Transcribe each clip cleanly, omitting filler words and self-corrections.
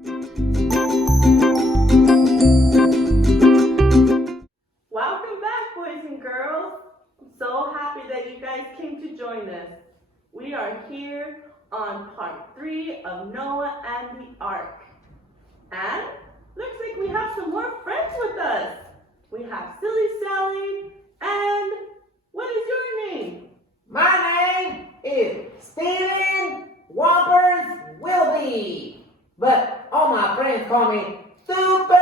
Welcome back, boys and girls. I'm so happy that you guys came to join us. We are here on part 3 of Noah and the Ark. And looks like we have some more friends with us. We have Silly Sally and what is your name? My name is Steven Whoppers Wilby, but all my friends call me Super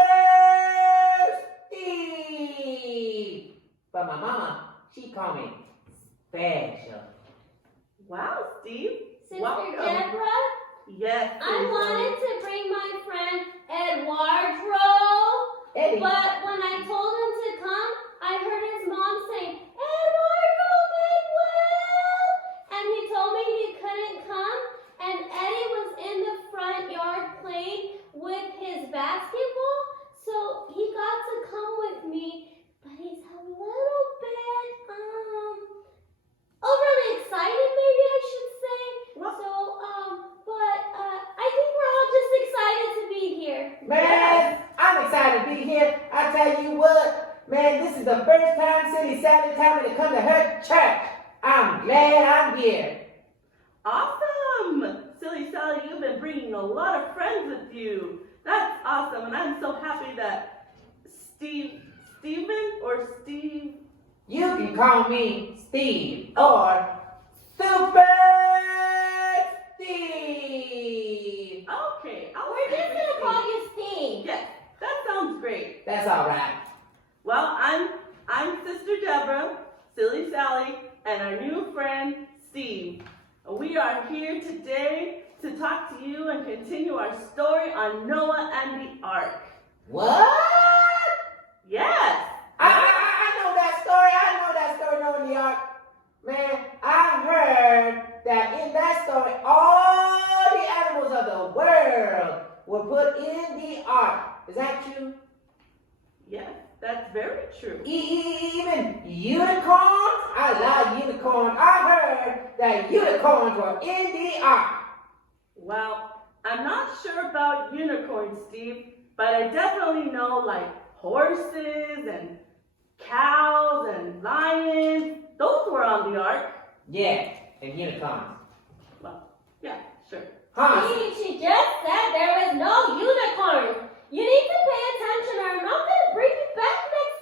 Steve. But my mama, she call me Special. Wow, Steve. Sister Welcome. Deborah, Yes. I Silly wanted Sally. to bring my friend Eduardo, Eddie. but when I told him to come, I heard his mom saying, Eduardo, Manuel! And he told me he couldn't come, and Eddie was in the front yard playing with his basketball, so he got to come with me, but he's a little bit, overly excited, maybe I should say. Well- But I think we're all just excited to be here. Man, I'm excited to be here. I tell you what, man, this is the first time Silly Sally told me to come to her church. I'm glad I'm here. Awesome! Silly Sally, you've been bringing a lot of friends with you. That's awesome, and I'm so happy that Steven or Steve. You can call me Steve or Super Steve. Okay, We're just gonna call you Steve. Yes, that sounds great. That's all right. Well, I'm Sister Deborah, Silly Sally, and our new friend Steve. We are here today to talk to you and continue our story on Noah and the Ark. What? Yes. I know that story. I know that story, Noah the Ark. Man, I heard that in that story, all the animals of the world were put in the ark. Is that true? Yes, that's very true. Even unicorns? I love unicorns. I heard that unicorns were in the ark. Well, I'm not sure about unicorns, Steve, but I definitely know like horses and cows and lions. Those were on the ark. Yeah, and unicorns. Well, yeah, sure. Huh? She just said there was no unicorn. You need to pay attention or I'm not gonna bring you back next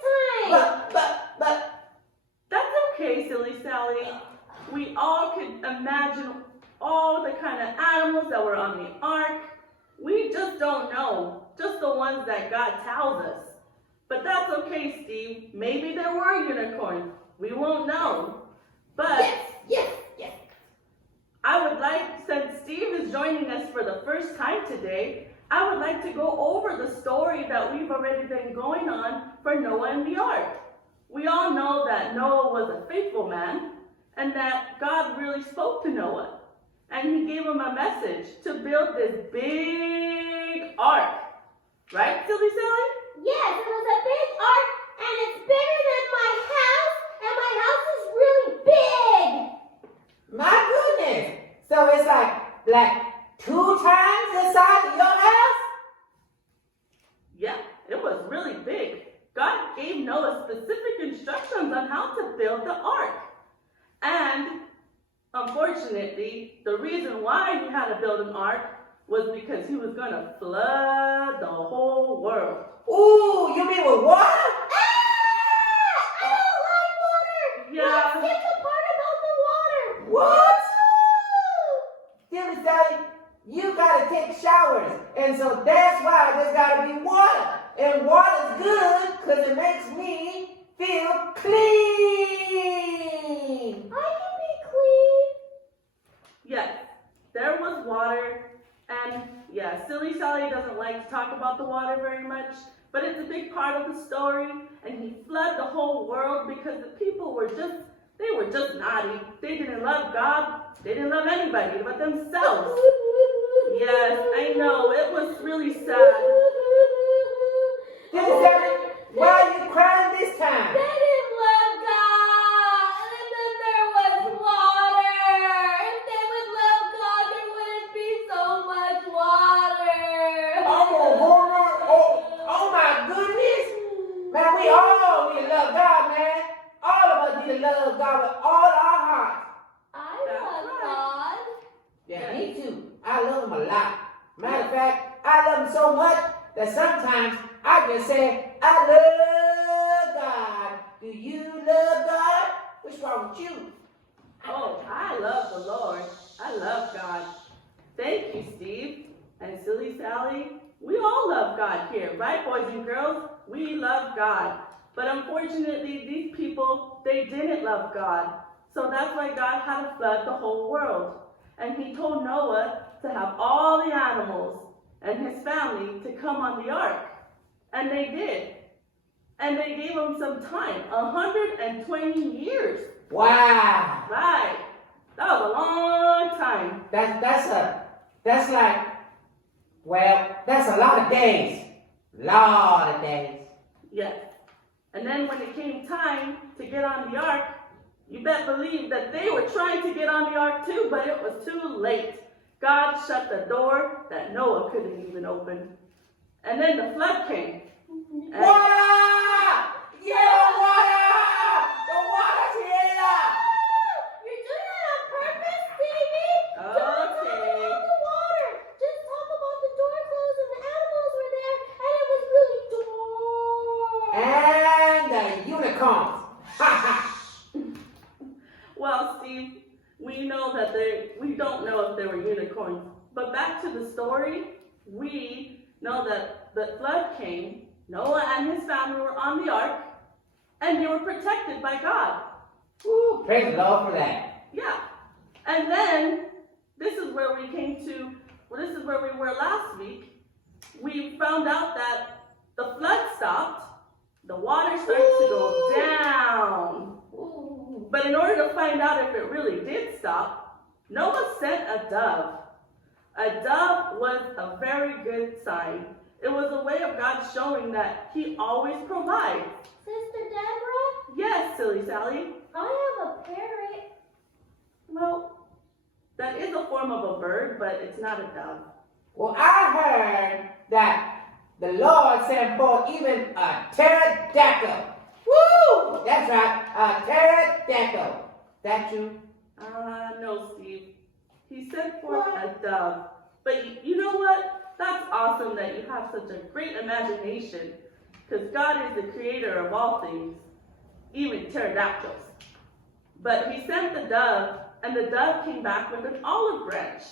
time. But, That's okay, Silly Sally. We all could imagine all the kind of animals that were on the ark. We just don't know, just the ones that God tells us. But that's okay, Steve. Maybe there were unicorns. We won't know. But yes. I would like, since Steve is joining us for the first time today, I would like to go over the story that we've already been going on for Noah and the ark. We all know that Noah was a faithful man and that God really spoke to Noah. And he gave him a message to build this big ark. Right, Silly Sally? Yes, it was a big ark and it's bigger than my house and my house is really big. My goodness. So it's like 2 times the size of your house? Yeah, it was really big. God gave Noah specific instructions on how to build the ark. And unfortunately, the reason why he had to build an ark was because he was going to flood the whole world. Ooh, you mean with water? I don't like water. Yeah. Let's get the part about the water. What? Woo! Silly Sally, you gotta take showers. And so that's why there's gotta be water. And water's good because it makes me feel clean. I can be clean. Yes, there was water. And yeah, Silly Sally doesn't like to talk about the water very much, but it's a big part of the story. And he flooded the whole world because the people were just naughty. They didn't love God. They didn't love anybody but themselves. Yes, I know. It was really sad. Silly Sally, why are you crying this time? They didn't love God, and then there was water. If they would love God, there wouldn't be so much water. Matter of fact, I love him so much that sometimes I just say, I love God. Do you love God? What's wrong with you? Oh, I love the Lord. I love God. Thank you, Steve. And Silly Sally, we all love God here, right, boys and girls? We love God. But unfortunately, these people, they didn't love God. So that's why God had to flood the whole world. And he told Noah to have all the animals and his family to come on the ark. And they did. And they gave him some time, 120 years. Wow. Right. That was a long time. That's a lot of days. Lot of days. Yes. And then when it came time to get on the ark, you bet believe that they were trying to get on the ark too, but it was too late. God shut the door that Noah couldn't even open. And then the flood came. And Water! Yeah, water! The water's here! You're doing that on purpose, Stevie? Don't talk Okay. about the water. Just talk about the door closed and the animals were there and it was really dark. And the unicorns. Ha ha! well, Steve, we know that we don't know if they were unicorns. But back to the story, we know that the flood came. Noah and his family were on the ark, and they were protected by God. Woo, praise the Lord for that. Yeah. And then, this is where we were last week. We found out that the flood stopped, the water started to go down. But in order to find out if it really did stop, Noah sent a dove. A dove was a very good sign. It was a way of God showing that he always provides. Sister Deborah, Yes, Silly Sally. I have a parrot. Well, that is a form of a bird, but it's not a dove. Well, I heard that the Lord sent forth even a pterodactyl. Woo! That's right, a pterodactyl. That true? No, Steve. He sent forth a dove. But you know what? That's awesome that you have such a great imagination, because God is the creator of all things, even pterodactyls. But he sent the dove, and the dove came back with an olive branch.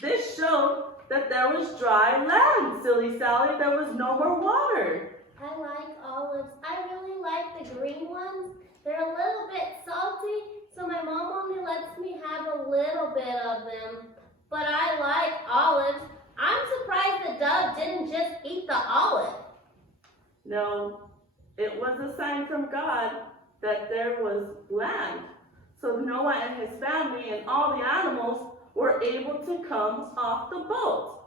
This showed that there was dry land, Silly Sally. There was no more water. I like olives. I really like the green ones. They're a little bit salty, so my mom only lets me have a little bit of them. But I like olives. I'm surprised the dove didn't just eat the olive. No, it was a sign from God that there was land. So Noah and his family and all the animals were able to come off the boat.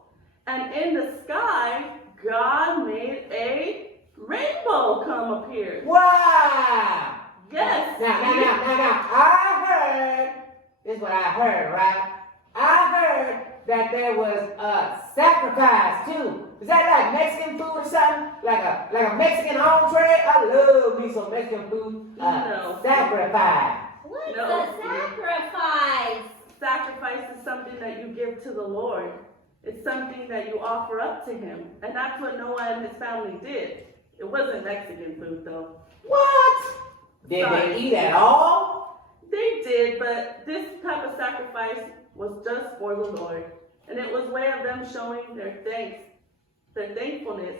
And in the sky, God made a rainbow come appear. Wow! Yes. Now, I heard, this is what I heard, right? I heard that there was a sacrifice too. Is that like Mexican food or something? Like a Mexican entree? I love me some Mexican food. No. Sacrifice. What's No. a sacrifice? Sacrifice is something that you give to the Lord. It's something that you offer up to him. And that's what Noah and his family did. It wasn't Mexican food though. What? Did they eat at all? They did, but this type of sacrifice was just for the Lord. And it was a way of them showing their thankfulness,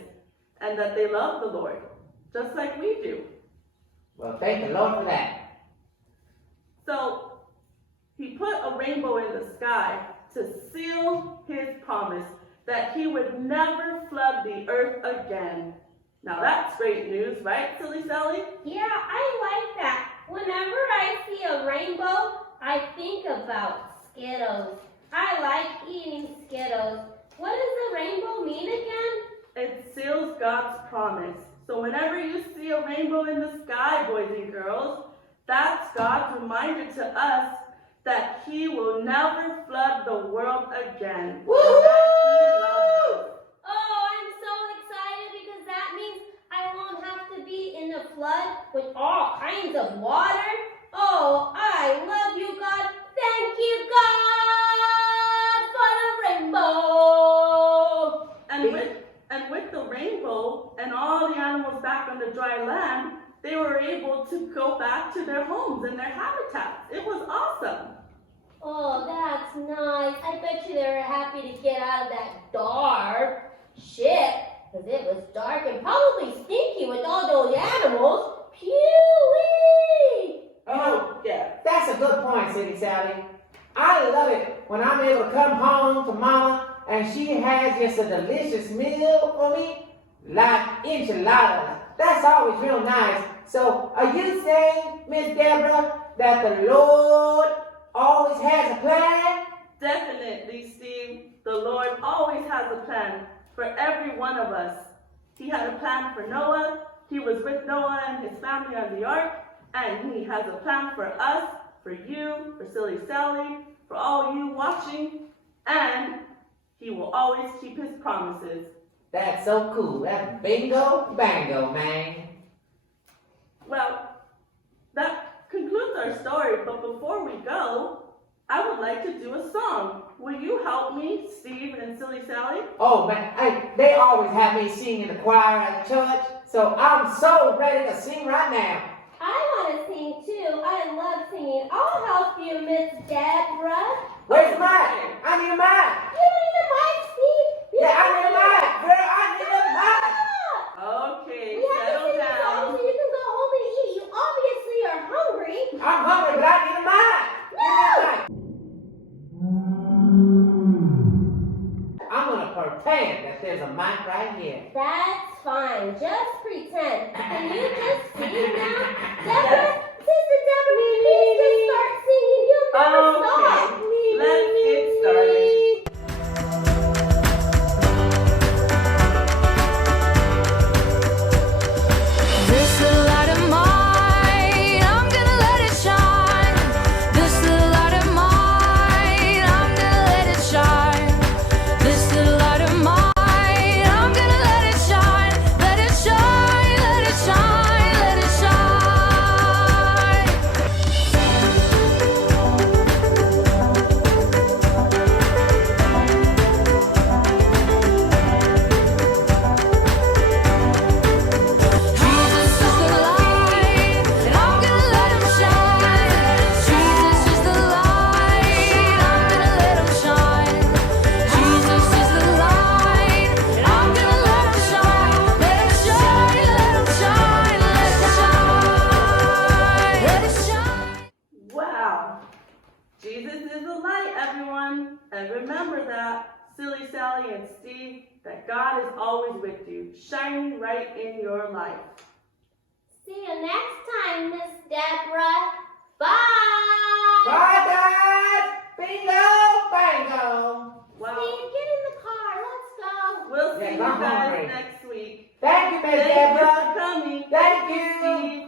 and that they love the Lord, just like we do. Well, thank the Lord for that. So he put a rainbow in the sky to seal his promise that he would never flood the earth again. Now that's great news, right, Silly Sally? Yeah, I like that. Whenever I see a rainbow, I think about Skittles. I like eating Skittles. What does the rainbow mean again? It seals God's promise. So whenever you see a rainbow in the sky, boys and girls, that's God's reminder to us that he will never flood the world again. Woo! And that he loves us. Oh, I'm so excited because that means I won't have to be in the flood with all kinds of water. Oh, I love you, God. Thank you, God, for the rainbow. the dry land, they were able to go back to their homes and their habitats. It was awesome. Oh, that's nice. I bet you they were happy to get out of that dark ship, because it was dark and probably stinky with all those animals. Pew-wee! Oh, Yeah. that's a good point, City Sally. I love it when I'm able to come home to Mama and she has just a delicious meal for me, like enchiladas. That's always real nice. So, are you saying, Miss Deborah, that the Lord always has a plan? Definitely, Steve. The Lord always has a plan for every one of us. He had a plan for Noah. He was with Noah and his family on the ark. And he has a plan for us, for you, for Silly Sally, for all you watching. And he will always keep his promises. That's so cool. That's bingo bango, man. Well, that concludes our story. But before we go, I would like to do a song. Will you help me, Steve and Silly Sally? Oh man, they always have me sing in the choir at church, so I'm so ready to sing right now. I want to sing too. I love singing. I'll help you, Miss Deborah. Where's the mic? I need a mic. You need a mic, Steve. Yeah, I need a mic. Girl, I need a mic. Okay, We have to settle sing a song down. so you can go home and eat. You obviously are hungry. I'm hungry, but I need a mic. Give me a mic. I'm gonna pretend that there's a mic right here. That's fine. Just pretend. Can you just sing now? Deborah, Sister Deborah, please just start singing. You'll never stop. Okay, let's get started. This little light of mine, I'm gonna let it shine. This little light of mine, I'm gonna let it shine. This little light of mine, I'm gonna let it shine. Let it shine, let it shine, let it shine. Jesus is the light, and I'm gonna let him shine. Jesus is the light, I'm gonna let him shine. Jesus is the light, and I'm gonna let him shine. Let it shine, let him shine, let it shine, let it shine. Wow. Jesus is the light, everyone. And remember that, Silly Sally and Steve, that God is always with you, shining right in your life. See you next time, Miss Deborah. Bye. Bye, guys. Bingo bango. Wow. Steve, get in the car. Let's go. We'll see Yes, you I'm guys hungry. next week. Thank you, Miss Thank you Deborah. for coming. Thank you. Steve.